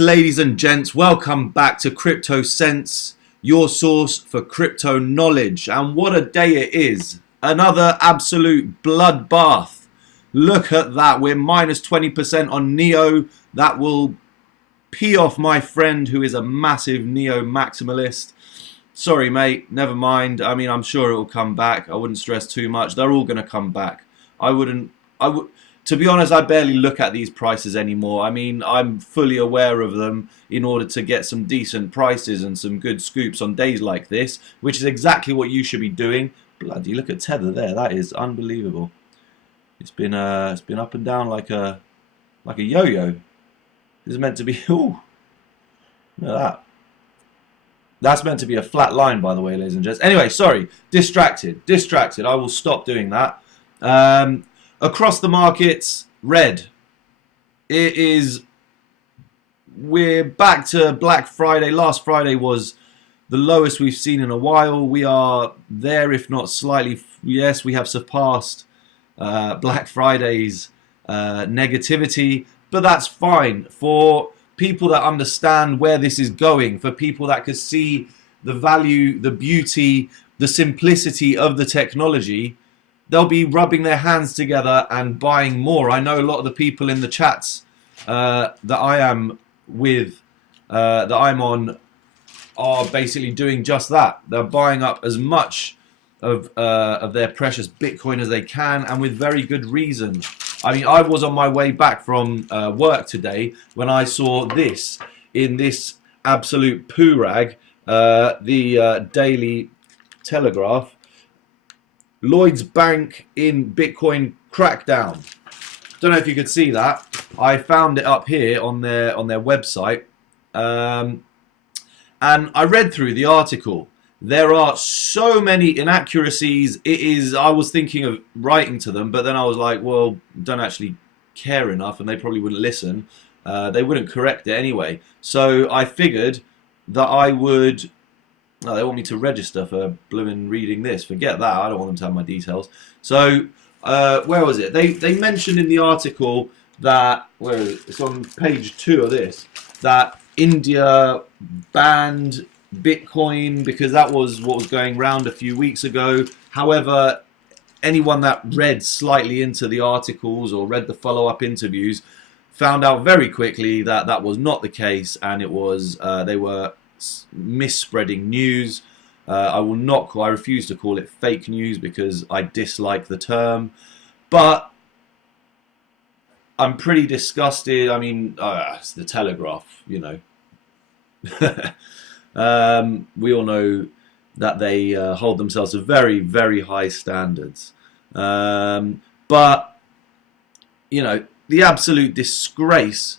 ladies and gents, welcome back to Crypto Sense, your source for crypto knowledge. And what a day it is. Another absolute bloodbath. Look at that. We're minus 20% on Neo. That will pee off my friend who is a massive Neo maximalist. Sorry, mate. Never mind. I mean, I'm sure it will come back. I wouldn't stress too much. They're all going to come back. To be honest, I barely look at these prices anymore. I mean, I'm fully aware of them in order to get some decent prices and some good scoops on days like this, which is exactly what you should be doing. Bloody look at Tether there. That is unbelievable. It's been up and down like a yo-yo. This is meant to be. Ooh, look at that. That's meant to be a flat line, by the way, ladies and gents. Anyway, sorry, distracted. I will stop doing that. Across the markets, red. We're back to Black Friday. Last Friday was the lowest we've seen in a while. We are there, if not slightly. Yes, we have surpassed Black Friday's negativity, but that's fine for people that understand where this is going, for people that could see the value, the beauty, the simplicity of the technology. They'll be rubbing their hands together and buying more. I know a lot of the people in the chats that I am with, that I'm on, are basically doing just that. They're buying up as much of their precious Bitcoin as they can, and with very good reason. I mean, I was on my way back from work today when I saw this in this absolute poo rag, the Daily Telegraph. Lloyd's Bank in Bitcoin crackdown. Don't know if you could see that. I found it up here on their website, and I read through the article. There are so many inaccuracies. I was thinking of writing to them, but then I was like, well, don't actually care enough, and they probably wouldn't listen. They wouldn't correct it anyway. So I figured that I would. No, they want me to register for blooming reading this. Forget that. I don't want them to have my details. So, where was it? They mentioned in the article that, where is it? It's on page 2 of this, that India banned Bitcoin because that was what was going round a few weeks ago. However, anyone that read slightly into the articles or read the follow-up interviews found out very quickly that that was not the case, and it was they were misspreading news. I refuse to call it fake news because I dislike the term, but I'm pretty disgusted. I mean, it's the Telegraph, you know. We all know that they hold themselves to very, very high standards, but you know, the absolute disgrace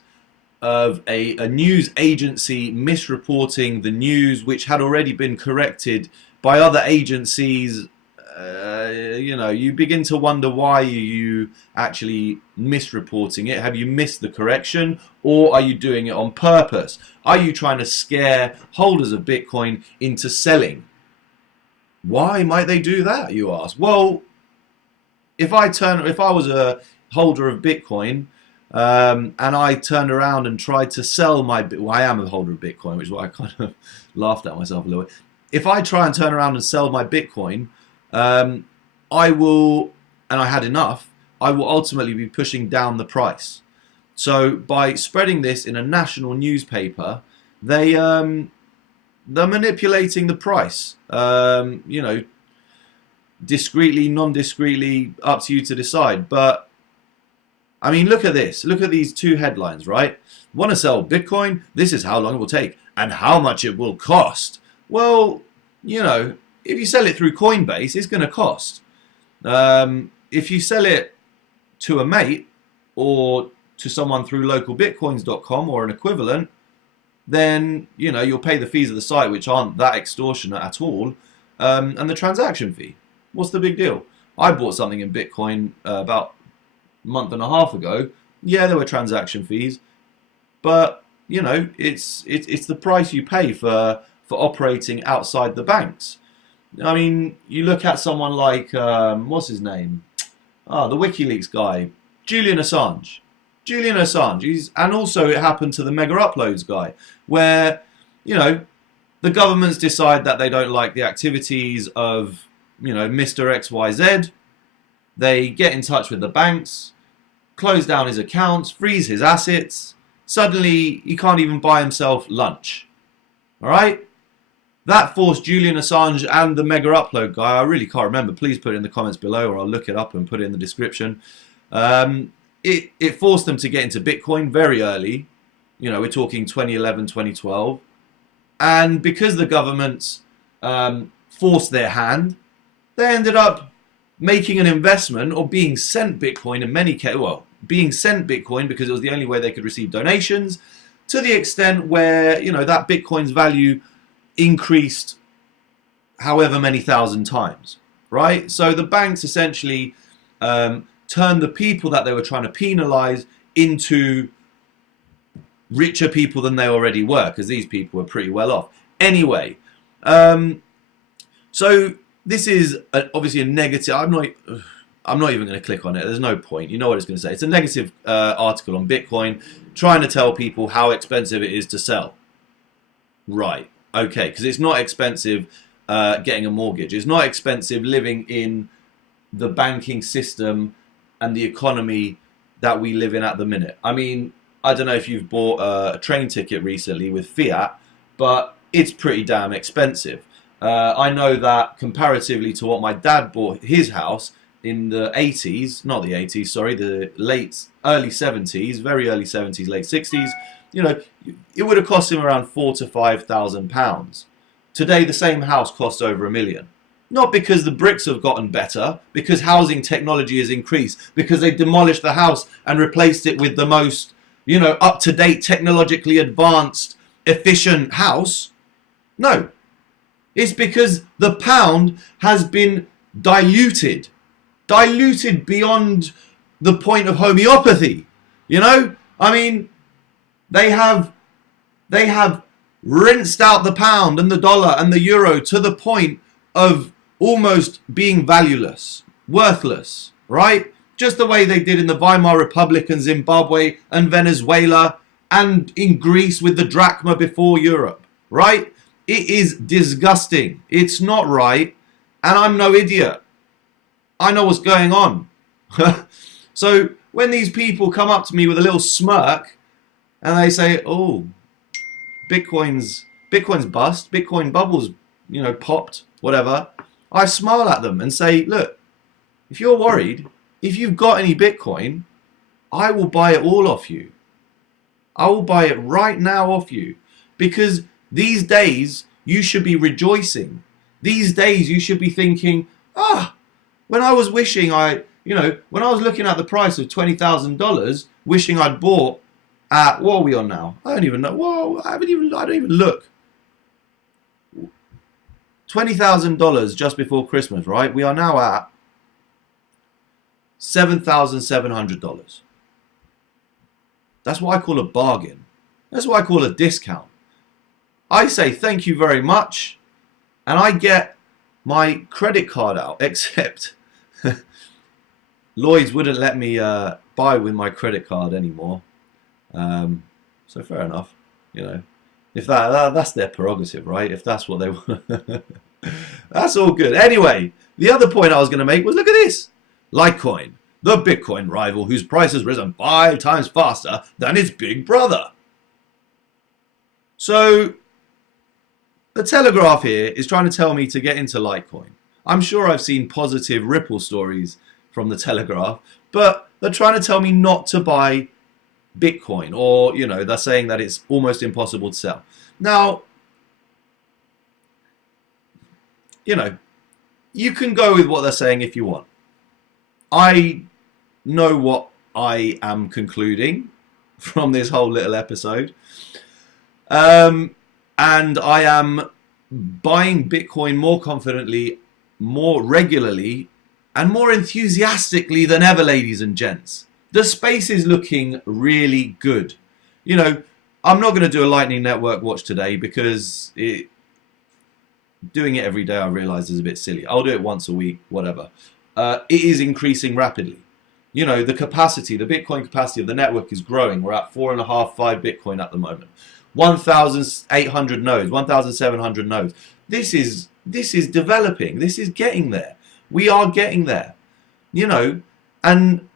of a news agency misreporting the news, which had already been corrected by other agencies. You know, you begin to wonder, why are you actually misreporting it? Have you missed the correction, or are you doing it on purpose? Are you trying to scare holders of Bitcoin into selling? Why might they do that, you ask? Well, if I was a holder of Bitcoin, and I turned around and tried to sell my... Well, I am a holder of Bitcoin, which is why I kind of laughed at myself a little bit. If I try and turn around and sell my Bitcoin, I will, and I had enough, I will ultimately be pushing down the price. So by spreading this in a national newspaper, they're manipulating the price. You know, discreetly, non-discreetly, up to you to decide. But I mean, look at this. Look at these two headlines, right? Want to sell Bitcoin? This is how long it will take and how much it will cost. Well, you know, if you sell it through Coinbase, it's going to cost. If you sell it to a mate or to someone through localbitcoins.com or an equivalent, then, you know, you'll pay the fees of the site, which aren't that extortionate at all, and the transaction fee. What's the big deal? I bought something in Bitcoin about month and a half ago. Yeah, there were transaction fees, but you know, it's the price you pay for operating outside the banks. I mean, you look at someone like what's his name? The WikiLeaks guy, Julian Assange. Julian Assange. And also it happened to the Mega Uploads guy, where, you know, the governments decide that they don't like the activities of, you know, Mr. XYZ. They get in touch with the banks, close down his accounts, freeze his assets. Suddenly, he can't even buy himself lunch. All right? That forced Julian Assange and the Mega Upload guy, I really can't remember, please put it in the comments below or I'll look it up and put it in the description. It forced them to get into Bitcoin very early. You know, we're talking 2011, 2012. And because the governments forced their hand, they ended up making an investment or being sent Bitcoin in many cases, well, being sent Bitcoin because it was the only way they could receive donations, to the extent where, you know, that Bitcoin's value increased however many thousand times, right? So the banks essentially turned the people that they were trying to penalize into richer people than they already were, because these people were pretty well off. Anyway, so this is obviously a negative. I'm not even going to click on it. There's no point. You know what it's going to say. It's a negative article on Bitcoin, trying to tell people how expensive it is to sell. Right. Okay. Because it's not expensive getting a mortgage. It's not expensive living in the banking system and the economy that we live in at the minute. I mean, I don't know if you've bought a train ticket recently with fiat, but it's pretty damn expensive. I know that comparatively to what my dad bought his house in the 80s, not the 80s, sorry, the early 70s, very early 70s, late 60s, you know, it would have cost him around £4,000 to £5,000. Today, the same house costs over £1 million. Not because the bricks have gotten better, because housing technology has increased, because they demolished the house and replaced it with the most, you know, up-to-date, technologically advanced, efficient house. No. It's because the pound has been diluted beyond the point of homeopathy. You know, I mean, they have rinsed out the pound and the dollar and the euro to the point of almost being valueless, worthless, right? Just the way they did in the Weimar Republic and Zimbabwe and Venezuela and in Greece with the drachma before Europe, right? It is disgusting. It's not right. And I'm no idiot. I know what's going on. So when these people come up to me with a little smirk and they say, oh, Bitcoin's bust, Bitcoin bubbles, you know, popped, whatever, I smile at them and say, look, if you're worried, if you've got any Bitcoin, I will buy it all off you. I will buy it right now off you. Because these days, you should be rejoicing. These days, you should be thinking, when I was wishing when I was looking at the price of $20,000, wishing I'd bought at, what are we on now? I don't even know. Whoa, I don't even look. $20,000 just before Christmas, right? We are now at $7,700. That's what I call a bargain. That's what I call a discount. I say thank you very much, and I get my credit card out, except Lloyd's wouldn't let me buy with my credit card anymore. So fair enough, you know. If that's their prerogative, right? If that's what they want. That's all good. Anyway, the other point I was going to make was, look at this. Litecoin, the Bitcoin rival whose price has risen 5 times faster than its big brother. So the Telegraph here is trying to tell me to get into Litecoin. I'm sure I've seen positive Ripple stories from the Telegraph, but they're trying to tell me not to buy Bitcoin, or, you know, they're saying that it's almost impossible to sell. Now, you know, you can go with what they're saying if you want. I know what I am concluding from this whole little episode. And I am buying Bitcoin more confidently, more regularly, and more enthusiastically than ever, ladies and gents. The space is looking really good. You know, I'm not going to do a Lightning Network watch today because doing it every day I realise is a bit silly. I'll do it once a week, whatever. It is increasing rapidly. You know, the capacity, the Bitcoin capacity of the network is growing. We're at 4.5, 5 Bitcoin at the moment. 1,800 nodes, 1,700 nodes. This is developing. This is getting there. We are getting there. You know, and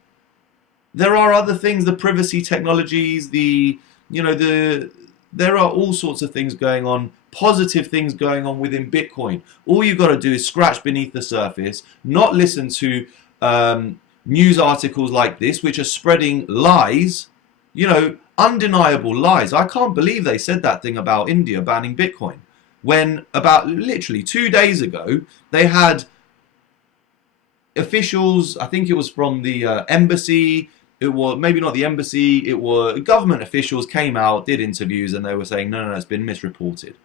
there are other things, the privacy technologies, there are all sorts of things going on, positive things going on within Bitcoin. All you've got to do is scratch beneath the surface, not listen to news articles like this, which are spreading lies, undeniable lies. I can't believe they said that thing about India banning Bitcoin, when about literally 2 days ago, they had officials, I think it was from the embassy, it was maybe not the embassy, it was government officials came out, did interviews, and they were saying, no, it's been misreported.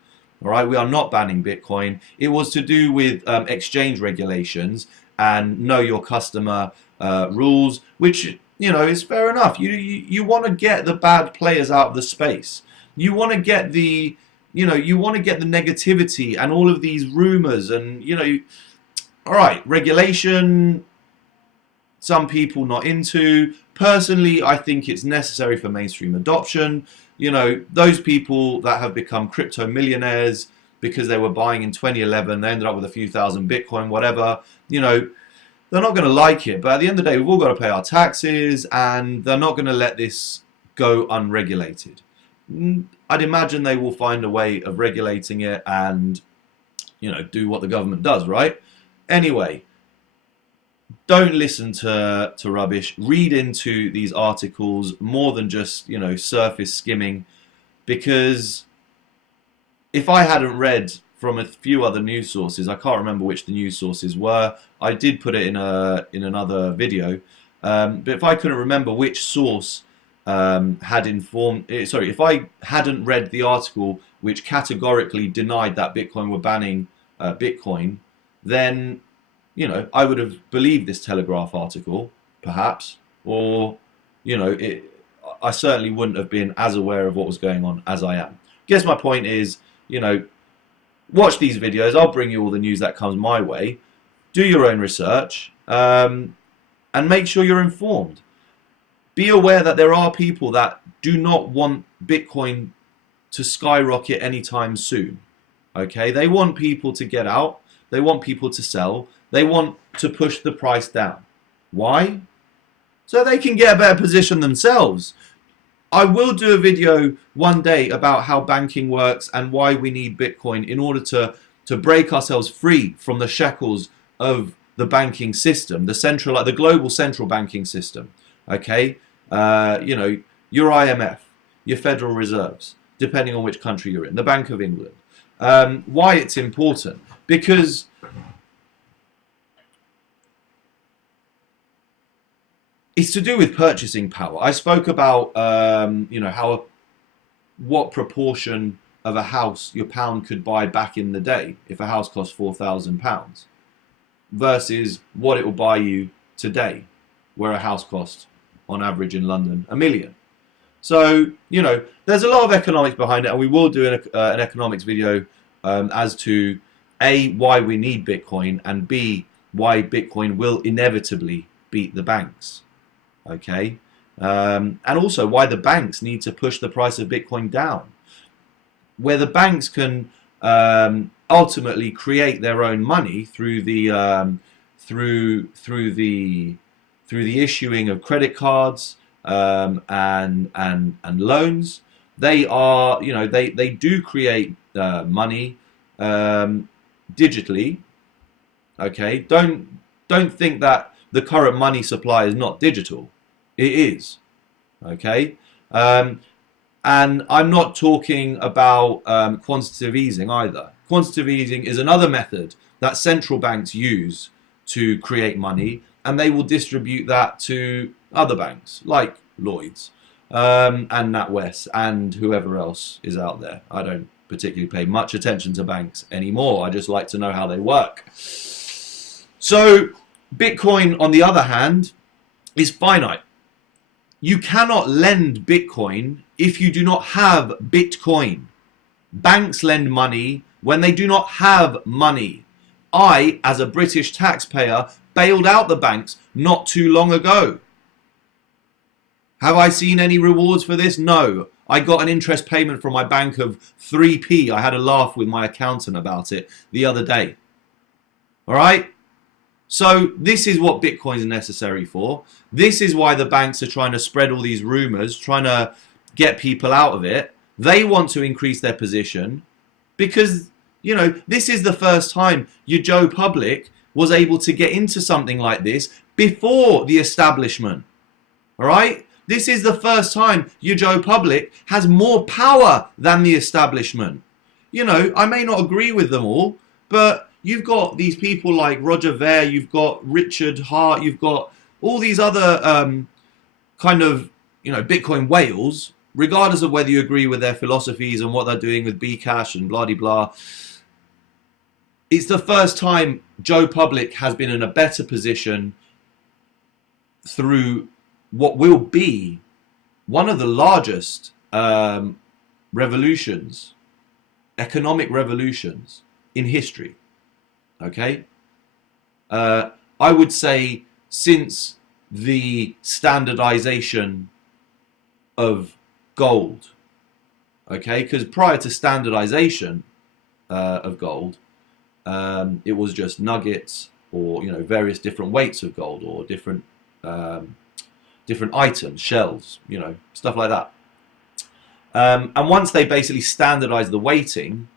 All right, we are not banning Bitcoin. It was to do with exchange regulations and know your customer rules, which, is fair enough. You want to get the bad players out of the space. You want to get the, you want to get the negativity and all of these rumors and, all right, regulation, some people not into. Personally, I think it's necessary for mainstream adoption. Those people that have become crypto millionaires because they were buying in 2011, they ended up with a few thousand Bitcoin, whatever, they're not going to like it. But at the end of the day, we've all got to pay our taxes, and they're not going to let this go unregulated. I'd imagine they will find a way of regulating it and, do what the government does, right? Anyway, don't listen to rubbish. Read into these articles more than just, surface skimming. Because if I hadn't read from a few other news sources, I can't remember which the news sources were. I did put it in another video. But if I couldn't remember which source had informed... Sorry, if I hadn't read the article which categorically denied that Bitcoin were banning Bitcoin, then... I would have believed this Telegraph article, perhaps, or, I certainly wouldn't have been as aware of what was going on as I am. Guess my point is, watch these videos. I'll bring you all the news that comes my way. Do your own research, and make sure you're informed. Be aware that there are people that do not want Bitcoin to skyrocket anytime soon. Okay, they want people to get out. They want people to sell. They want to push the price down. Why? So they can get a better position themselves. I will do a video one day about how banking works and why we need Bitcoin in order to break ourselves free from the shackles of the banking system, the global central banking system. Okay, your IMF, your Federal Reserves, depending on which country you're in, the Bank of England. Why it's important? Because it's to do with purchasing power. I spoke about, what proportion of a house your pound could buy back in the day if a house cost £4,000 versus what it will buy you today, where a house costs, on average in London, £1 million. So, there's a lot of economics behind it, and we will do an economics video as to A, why we need Bitcoin, and B, why Bitcoin will inevitably beat the banks. Okay, and also why the banks need to push the price of Bitcoin down, where the banks can ultimately create their own money through the through the issuing of credit cards and loans. They are, they do create money digitally. Okay, don't think that the current money supply is not digital. It is. Okay? And I'm not talking about quantitative easing either. Quantitative easing is another method that central banks use to create money, and they will distribute that to other banks, like Lloyds and NatWest and whoever else is out there. I don't particularly pay much attention to banks anymore. I just like to know how they work. So, Bitcoin, on the other hand, is finite. You cannot lend Bitcoin if you do not have Bitcoin. Banks lend money when they do not have money. I, as a British taxpayer, bailed out the banks not too long ago. Have I seen any rewards for this? No. I got an interest payment from my bank of 3p. I had a laugh with my accountant about it the other day. All right? So this is what Bitcoin is necessary for. This is why the banks are trying to spread all these rumors, trying to get people out of it. They want to increase their position because, you know, this is the first time your Joe Public was able to get into something like this before the establishment. All right? This is the first time your Joe Public has more power than the establishment. You know, I may not agree with them all, but you've got these people like Roger Ver, you've got Richard Hart, you've got all these other kind of, you know, Bitcoin whales, regardless of whether you agree with their philosophies and what they're doing with Bcash and blah-de-blah. It's the first time Joe Public has been in a better position through what will be one of the largest revolutions, economic revolutions in history. Okay? I would say since the standardization of gold. Okay? Because prior to standardization of gold, it was just nuggets or, you know, various different weights of gold or different items, shells, you know, stuff like that. And once they basically standardized the weighting,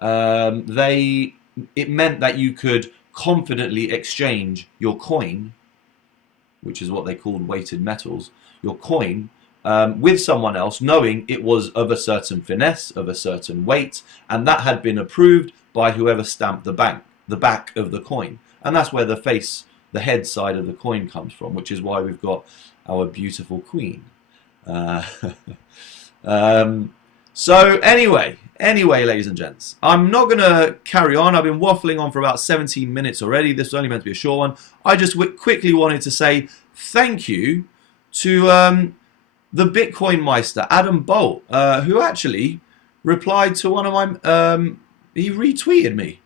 it meant that you could confidently exchange your coin, which is what they called weighted metals, your coin, with someone else, knowing it was of a certain finesse, of a certain weight, and that had been approved by whoever stamped the back of the coin. And that's where the head side of the coin comes from, which is why we've got our beautiful queen. So anyway, ladies and gents, I'm not going to carry on. I've been waffling on for about 17 minutes already. This was only meant to be a short one. I just quickly wanted to say thank you to the Bitcoin Meister, Adam Bolt, who actually replied to one of my... he retweeted me,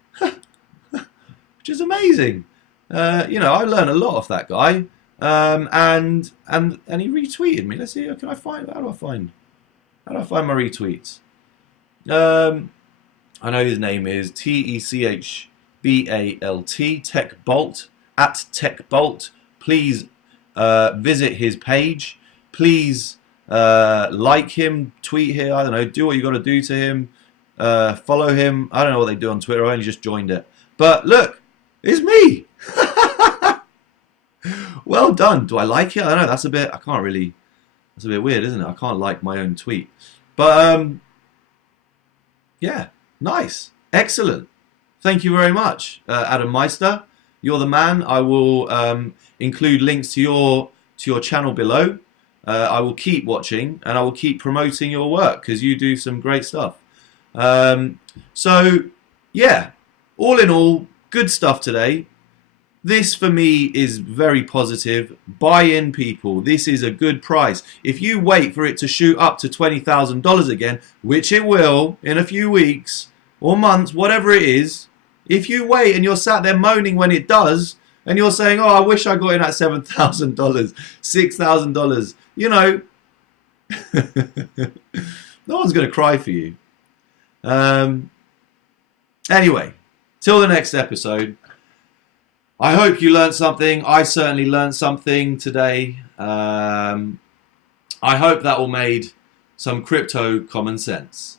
which is amazing. You know, I learned a lot off that guy. And he retweeted me. Let's see. How do I find my retweets? I know his name is TECHBALT, TechBolt, at TechBolt. Please visit his page. Please like him, tweet him. I don't know. Do what you got to do to him. Follow him. I don't know what they do on Twitter. I only just joined it. But look, it's me. Well done. Do I like it? I don't know. That's a bit weird, isn't it? I can't like my own tweet. But yeah, nice. Excellent. Thank you very much, Adam Meister. You're the man. I will include links to your channel below. I will keep watching and I will keep promoting your work because you do some great stuff. So yeah, all in all, good stuff today. This for me is very positive. Buy in, people. This is a good price. If you wait for it to shoot up to $20,000 again, which it will in a few weeks or months, whatever it is, if you wait and you're sat there moaning when it does, and you're saying, oh, I wish I got in at $7,000, $6,000, you know, no one's going to cry for you. Anyway, till the next episode. I hope you learned something. I certainly learned something today. I hope that all made some crypto common sense.